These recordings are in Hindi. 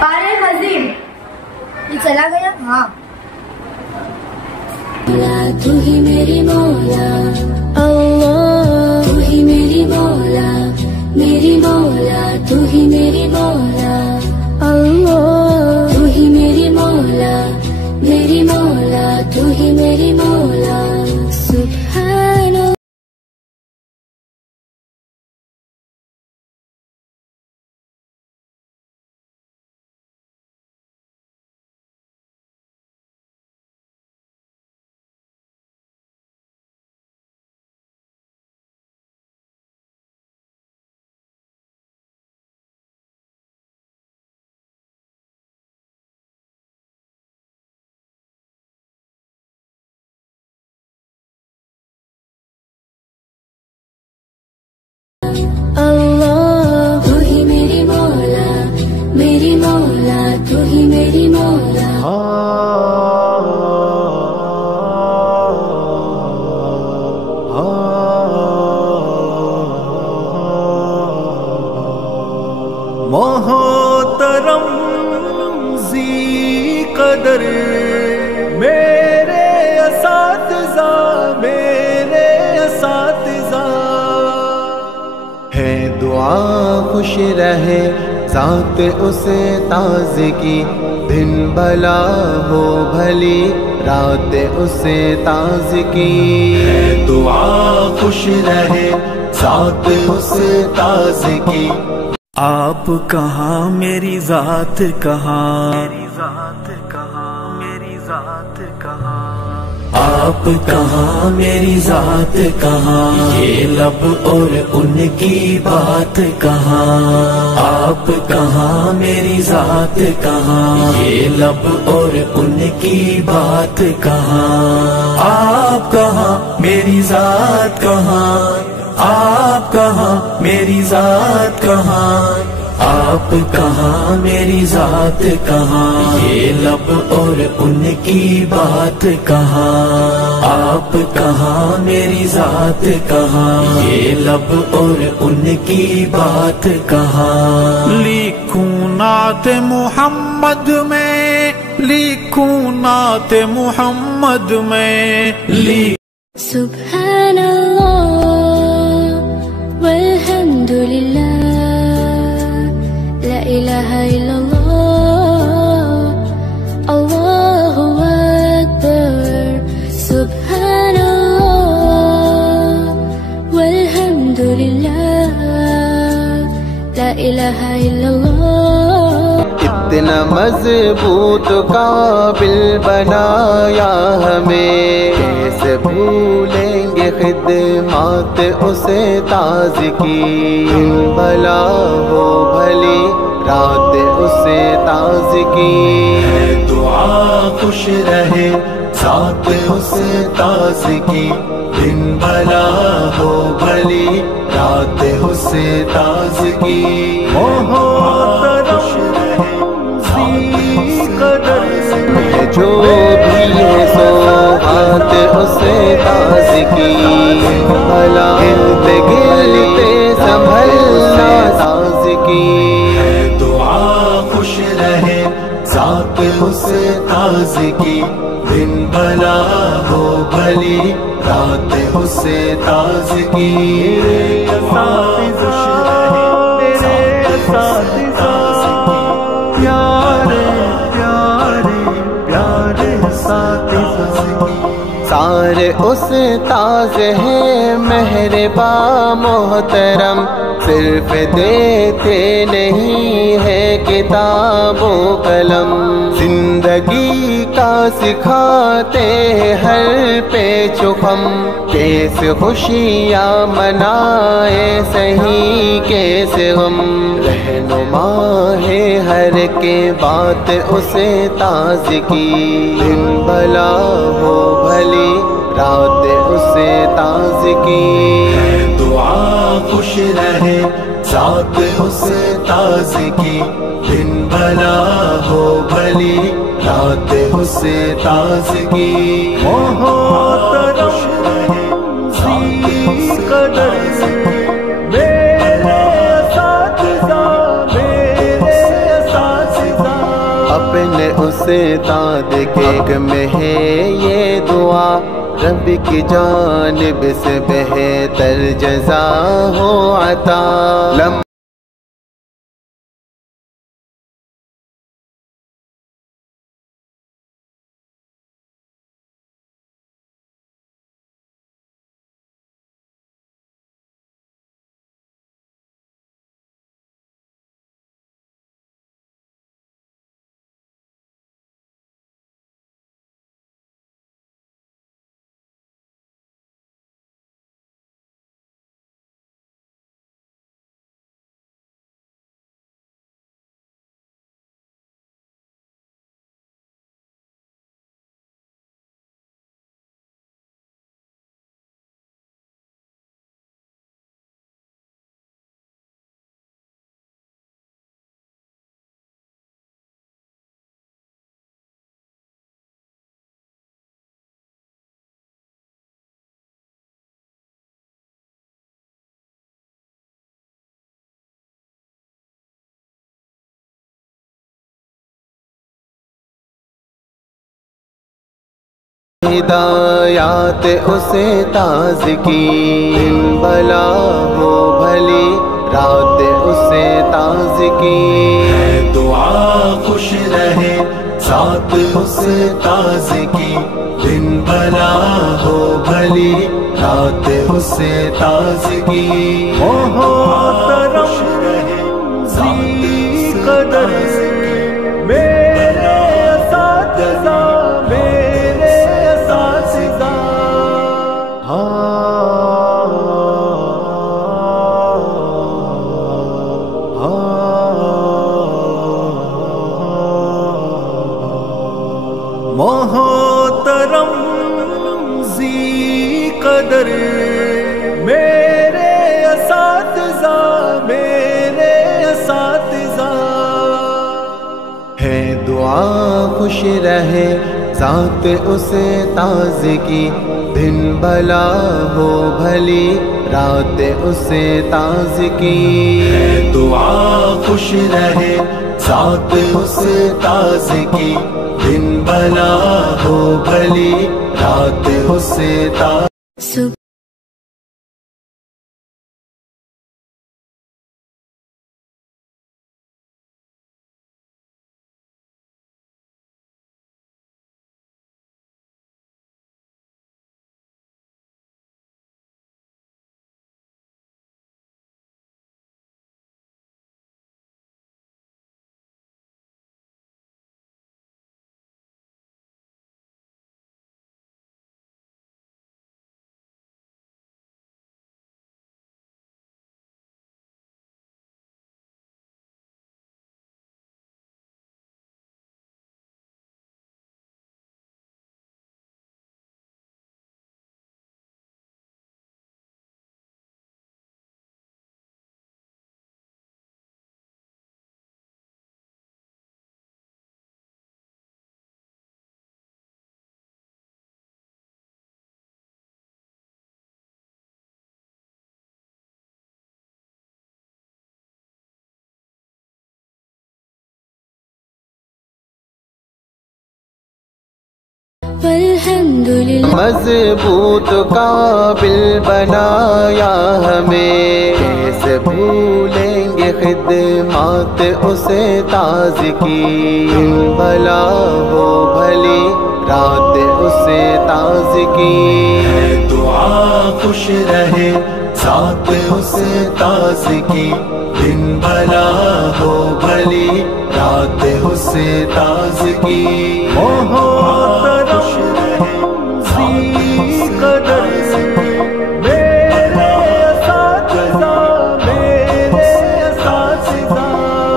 पारे मजीद ये चला गया। हाँ, तू ही मेरी मौला अल्लाह, तू ही मेरी मौला, मेरी मौला, तू ही मेरी मौला अल्लाह, तू ही मेरी मौला, मेरी मौला, तू ही मेरी मौला। सुभान अल्लाह, तू ही मेरी मौला, मेरी मौला, तू ही मेरी मौला। मोहतरम ज़ी कदर मेरे असातिज़ा, मेरे असातिज़ा है दुआ खुश रहे ज़ात उसे ताज़गी, दिन भला हो भली रात उसे ताज़गी। है दुआ खुश रहे ज़ात उसे ताज़गी। आप कहाँ मेरी ज़ात कहाँ, मेरी ज़ात कहाँ, मेरी ज़ात कहाँ, आप कहाँ मेरी ज़ात कहाँ, ये लब और उनकी बात कहाँ। आप कहाँ मेरी ज़ात कहाँ, ये लब और उनकी बात कहाँ। आप कहाँ मेरी ज़ात कहाँ, आप कहाँ मेरी ज़ात कहाँ, आप कहाँ मेरी ज़ात कहाँ, ये लब और उनकी बात कहाँ। आप कहाँ मेरी ज़ात कहाँ, ये लब और उनकी बात कहाँ। लिखूं नात मुहम्मद में, लिखूं नात मुहम्मद में, सुभान अल्लाह वल्हम्दुलिल्लाह, ला इलाहा इल्लल्लाह, अल्लाहु अकबर। सुभान अल्लाह वल्हम्दुलिल्लाह, ला इलाहा इल्लल्लाह। इतना मजबूत काबिल बनाया हमें, कैसे भूलेंगे खिदमत उसे ताज़गी। दिन भला हो भली रात उसे ताज़गी। है दुआ खुश रहे साथ उसे ताज़गी, दिन भला हो भली रात उसे ताज़गी। जो भी है सो हाथ उसे ताज़गी, भला गिरते गिरते संभलना ताज़गी। दुआ खुश रहे साथ उसे ताज़गी, दिन भला हो भली रात उसे ताज़गी। सारे उस ताज़ है मेहरबा मोहतरम, सिर्फ देते नहीं है किताबों कलम। जिंदगी का सिखाते हर पेचो खम, कैसे खुशियाँ मनाए सही कैसे गम। रहनुमा है हर के बात उसे ताज़गी, दिन भला हो भली रात उसे ताज़गी। दुआ खुश रहे साथ उसे ताज़गी, दिन भला हो भली रात उसे ताज़गी। मोहतरम ज़ी कदर मेरे साथ अपने उस्ताद के में है ये दुआ, रब की जानिब से बेहतर जज़ा हो अता। हिदायत उसे ताज़ की, दिन भला हो भली रात उसे ताज़ की। दुआ खुश रहे साथ उसे ताज़ की, दिन भला हो भली रात उसे ताज़ की। मोहतरम ज़ी कदर मेरे असातिज़ा, मेरे असातिज़ा। मोहतरम ज़ी कदर मेरे असातिज़ा, मेरे असातिज़ा। है दुआ खुश रहे साथ उसे ताज़गी, दिन भला हो भली रात उसे ताज़गी। दुआ खुश रहे साथ उसे ताज़गी, दिन भला हो भली रात उसे ताज़गी। मजबूत काबिल बनाया हमें, कैसे भूलेंगे खिदमत उसे ताज़ की। दिन भला हो भली रात उसे ताज़ की। दुआ खुश रहे साथ उसे ताज़गी, दिन भला हो भली रात उसे ताज़गी। मोहतरम ज़ी कदर मेरे असातिज़ा, मेरे असातिज़ा।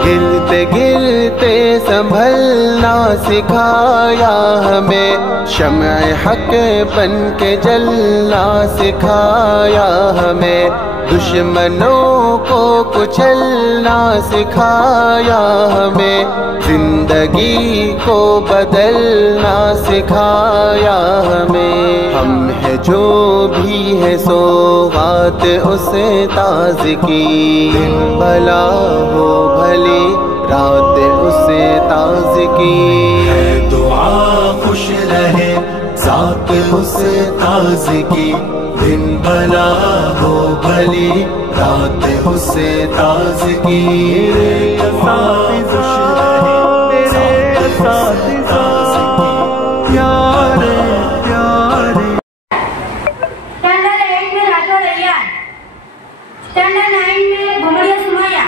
गिरते गिरते संभलना सिखाया हमें, शम्अ हक बन के जलना सिखाया हमें। दुश्मनों को कुचलना सिखाया हमें, जिंदगी को बदलना सिखाया हमें। हम है जो भी है सौगात उसे ताज़गी, दिन भला हो भली रात उसे ताज़गी। है दुआ खुश रहे साथ उसे ताज़गी, दिन भला हो भली रात उसे ताज़गी। मेरे असातिज़ा प्यारे प्यारे। स्टैंडर्ड 8 में राठौर रैयान, स्टैंडर्ड 9 में घुमड़िया सुमैया,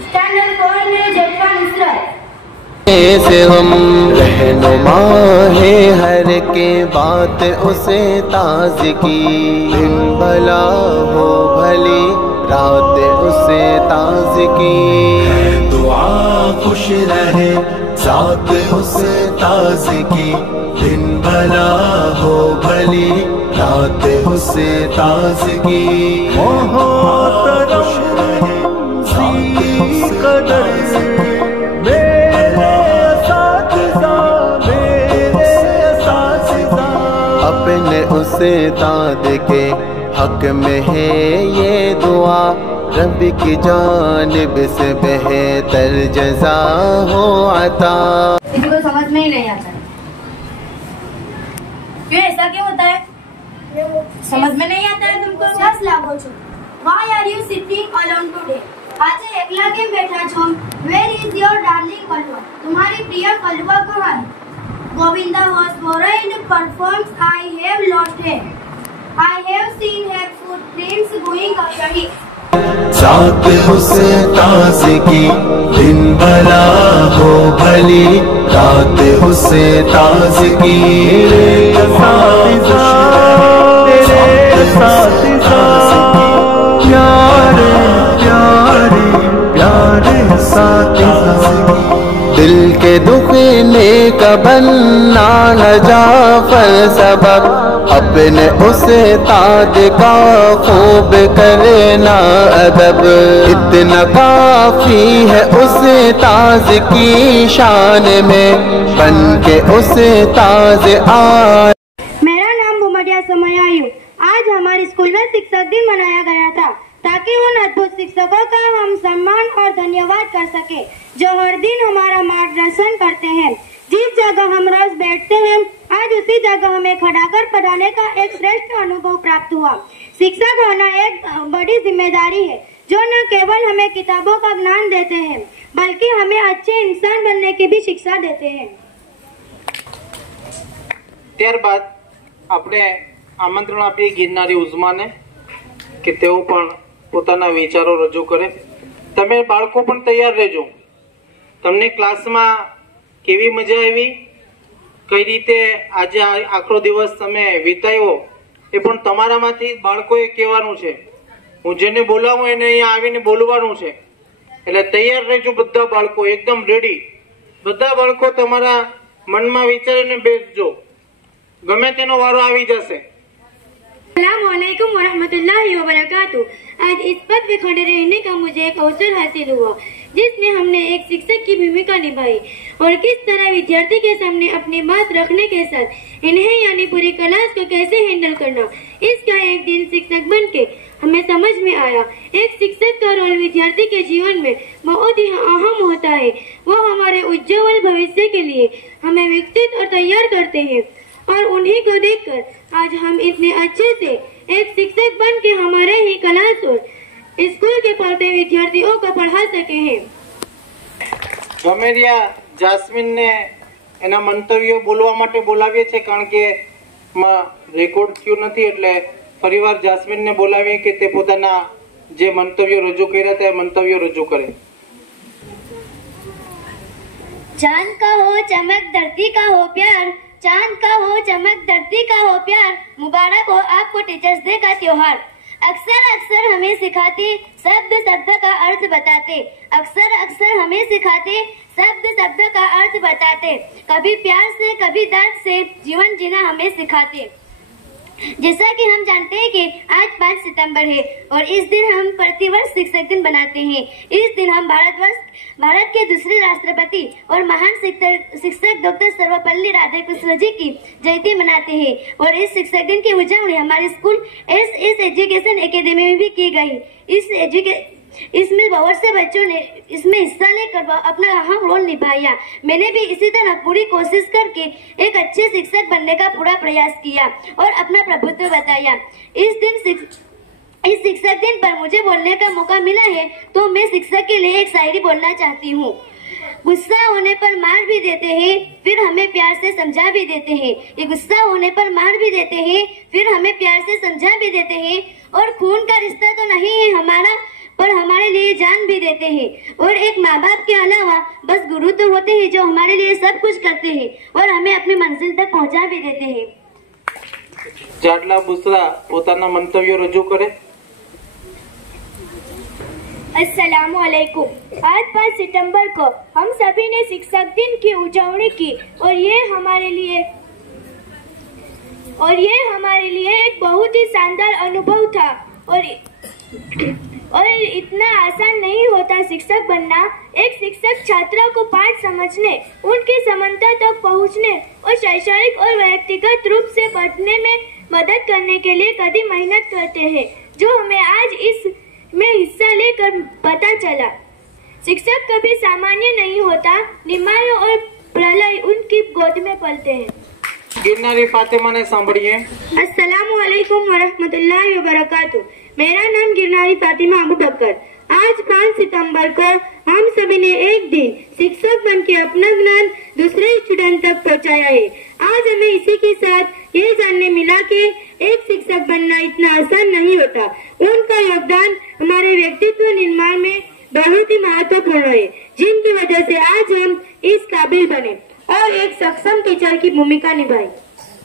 स्टैंडर्ड 4 में जेठा नुसरत। से हम रहनुमा है हर के बात उसे ताज़गी, दिन भला हो भली रात उसे ताज़गी। है दुआ खुश रहे साथ उसे ताज़गी, दिन भला हो भली रात उसे ताज़गी। मोहतरम सी कदर अपने उसे ताद के हक में है ये दुआ, रब की जानिब से बेहतर जज़ा हो अता। किसी को समझ में ही नहीं आता क्यों, ऐसा क्यों होता है? समझ में नहीं आता है तुमको? Just लागो छो। Why are you sitting alone today? આજે એકલા કેમ બેઠા છો? Where is your darling કલવા? तुम्हारी प्रिय कलवा कहाँ है? Govinda was worried, performs I have lost her. I have seen her footprints going after him. साथ उसे ताज़गी, दिन भला हो भली रात उसे ताज़गी। तेरे असातिज़ा प्यारे प्यारे प्यारे सातिज़ा। दिल के दुखने का बनना न जाफर सबब, अपने उसे ताद का खूब करना अदब। इतना काफी है उसे ताज की शान में, बन के उसे ताज आ। मेरा नाम घुमड़िया सुमैया। आज हमारे स्कूल में शिक्षक दिन मनाया गया था ताकि उन अद्भुत शिक्षकों का हम सम्मान और धन्यवाद कर सके जो हर दिन हमारा मार्गदर्शन करते हैं। जिस जगह हम रोज बैठते हैं, आज उसी जगह हमें खड़ा कर पढ़ाने का एक श्रेष्ठ अनुभव प्राप्त हुआ। शिक्षक होना एक बड़ी जिम्मेदारी है जो न केवल हमें किताबों का ज्ञान देते हैं बल्कि हमें अच्छे इंसान बनने की भी शिक्षा देते हैं। ત્યારબાદ આપણે આમંત્રણ આપીએ ગિરનારી ઉઝમાને કે તેઓ પણ પોતાના વિચારો રજૂ કરે। તમે બાળકો પણ તૈયાર રહેજો। તમને ક્લાસમાં કેવી મજા આવી, કઈ રીતે આજે આખો દિવસ તમે વિતાવ્યો એ પણ તમારામાંથી બાળકોએ કહેવાનું છે। હું જેને બોલાવું એને અહીંયા આવીને બોલવાનું છે, એટલે તૈયાર રહેજો બધા બાળકો, એકદમ રેડી। બધા બાળકો તમારા મનમાં વિચારીને બેસજો, गमे तेनो वारो आवी जैसे। अस्सलामुअलैकुम वरहमतुल्लाहि वबरकातुहू। आज इस पद पे खड़े रहने का मुझे एक अवसर हासिल हुआ जिसमें हमने एक शिक्षक की भूमिका निभाई और किस तरह विद्यार्थी के सामने अपनी बात रखने के साथ इन्हें यानी पूरी क्लास को कैसे हैंडल करना, इसका एक दिन शिक्षक बन के हमें समझ में आया। एक शिक्षक का रोल विद्यार्थी के जीवन में बहुत ही अहम होता है। वो हमारे उज्ज्वल भविष्य के लिए हमें विकसित और तैयार करते हैं और उन्हीं को देखकर आज हम इतने अच्छे से एक शिक्षक बन के हमारे ही क्लास और स्कूल के पढ़ते विद्यार्थियों को पढ़ा सके हैं। ગમેરિયા જાસ્મીન ને એના મંતવ્યો બોલવા માટે બોલાવીએ છે કારણ કે રેકોર્ડ થયું નથી, એટલે ફરીવાર જાસ્મીન ને બોલાવીએ કે તે પોતાના જે મંતવ્યો રજૂ કર્યા તે મંતવ્યો રજૂ કરે। चांद का हो चमक धरती का हो प्यार, चांद का हो चमक धरती का हो प्यार, मुबारक हो आपको टीचर्स डे का त्योहार। अक्सर अक्सर हमें सिखाते शब्द शब्द का अर्थ बताते, अक्सर अक्सर हमें सिखाते शब्द शब्द का अर्थ बताते, कभी प्यार से कभी दर्द से जीवन जीना हमें सिखाते। जैसा कि हम जानते हैं कि आज 5 सितंबर है और इस दिन हम प्रतिवर्ष शिक्षक दिन बनाते हैं। इस दिन हम भारत के दूसरे राष्ट्रपति और महान शिक्षक डॉक्टर सर्वपल्ली राधाकृष्ण जी की जयंती मनाते हैं और इस शिक्षक दिन की उजवणी हमारे स्कूल एस एजुकेशन एकेडमी में भी की गई। इस इसमें बहुत से बच्चों ने इसमें हिस्सा लेकर अपना अहम रोल निभाया। मैंने भी इसी तरह पूरी कोशिश करके एक अच्छे शिक्षक बनने का पूरा प्रयास किया और अपना प्रभुत्व बताया। इस शिक्षक दिन पर मुझे बोलने का मौका मिला है तो मैं शिक्षक के लिए एक शायरी बोलना चाहती हूँ। गुस्सा होने पर मार भी देते हैं, फिर हमें प्यार से समझा भी देते हैं। ये गुस्सा होने पर मार भी देते हैं, फिर हमें प्यार से समझा भी देते हैं। और खून का रिश्ता तो नहीं है हमारा, पर हमारे लिए जान भी देते हैं। और एक माँ बाप के अलावा बस गुरु तो होते हैं जो हमारे लिए सब कुछ करते हैं और हमें अपनी मंजिल तक पहुँचा भी देते हैं। जाडला बुसरा પોતાના મંતવ્યો રજૂ કરે। अस्सलामुअलैकुम। आज 5 सितंबर को हम सभी ने शिक्षक दिन की उजवनी की और ये हमारे लिए एक बहुत ही शानदार अनुभव था। और इतना आसान नहीं होता शिक्षक बनना। एक शिक्षक छात्रों को पाठ समझने, उनकी समानता तक पहुंचने और शैक्षणिक और व्यक्तिगत रूप से बढ़ने में मदद करने के लिए कड़ी मेहनत करते हैं, जो हमें आज इसमें हिस्सा लेकर पता चला। शिक्षक कभी सामान्य नहीं होता। निमाय और प्रलय उनकी गोद में पलते हैं। गिरनारी फातिमा ने सांभळीए। अस्सलामुअलैकुम वरहमतुल्लाहि वबरकातुहू। मेरा नाम गिरनारी फातिमा अबू बकर। आज 5 सितंबर को हम सभी ने एक दिन शिक्षक बन के अपना ज्ञान दूसरे स्टूडेंट तक पहुंचाया है। आज हमें इसी के साथ ये जानने मिला कि एक शिक्षक बनना इतना आसान नहीं होता। उनका योगदान हमारे व्यक्तित्व निर्माण में बहुत ही महत्वपूर्ण है, जिनकी वजह से आज हम इस काबिल बने और एक सक्षम टीचर की भूमिका निभाई।